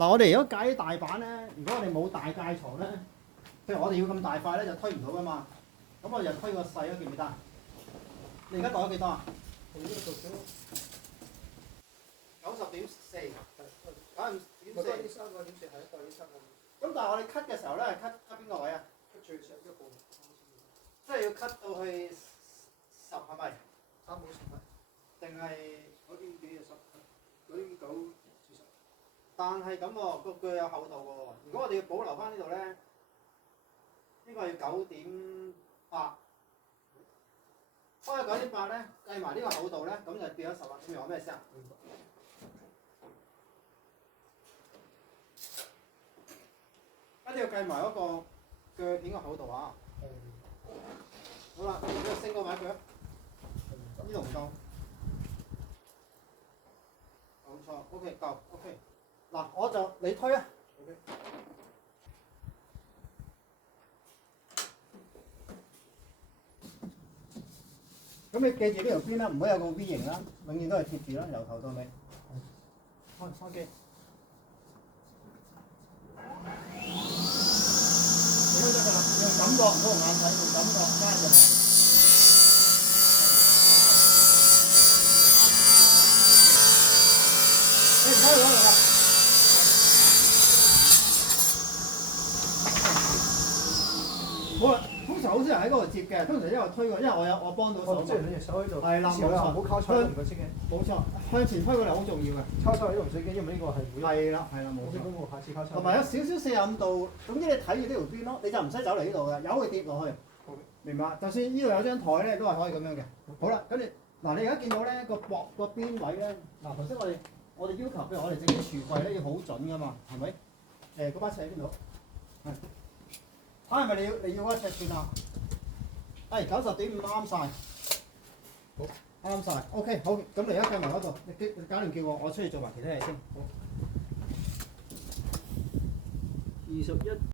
嗱，我哋如果解啲大板咧，如果我哋冇大界床咧，譬如我哋要咁大塊咧，就推唔到噶嘛。咁我哋就推個細咯，記唔記得？你而家度咗幾多啊？90.4，90.4。咁但係我哋 cut 嘅時候咧，cut 邊個位啊？最上一部，即係要 cut 到去10係咪？差唔多10米，定係9.幾就10，9.9至10。但係咁喎，個腳有厚度嘅喎。如果我哋要保留翻呢度咧，應該要9.8。開9.8咧，計埋呢個厚度咧，咁就變咗10啦。你明我咩意思啊？一定要計埋嗰個腳片嘅厚度啊！好啦，你俾我升高埋一腳，呢度唔夠。冇錯 ，OK 夠 ，OK。嗱，我就你推啊。OK。咁你記住呢條邊啦，唔好有個 V 型啦，永遠都係貼住啦，由頭到尾。開機。你開得㗎啦，用感覺，唔好用眼睇，用感覺加就係。你唔使攞嚟啦。好啦，通常好少人喺嗰度接嘅，通常因為推過，因為我幫到手。即係兩隻手喺度。係啦，冇錯。唔好交叉同佢識嘅。冇錯，向前推過嚟好重要嘅。交叉呢度唔使驚，因為呢個係會。係啦，冇錯。下次交叉。同埋有少少45度，總之你睇住呢條邊咯，你就唔使走嚟呢度嘅，由佢跌落去。明白？就算呢度有張台咧，都係可以咁樣嘅。好啦，咁你嗱你而家見到咧個膊個邊位咧，嗱頭先我哋要求，譬如我哋整啲櫥櫃咧要好準噶嘛，係咪？嗰把尺喺邊度？係。睇係咪你要嗰個尺寸啊？係90.5啱晒。好。啱晒 OK 好，咁你而家計埋嗰度，你搞掂叫我出去做埋其他嘢先。好。21。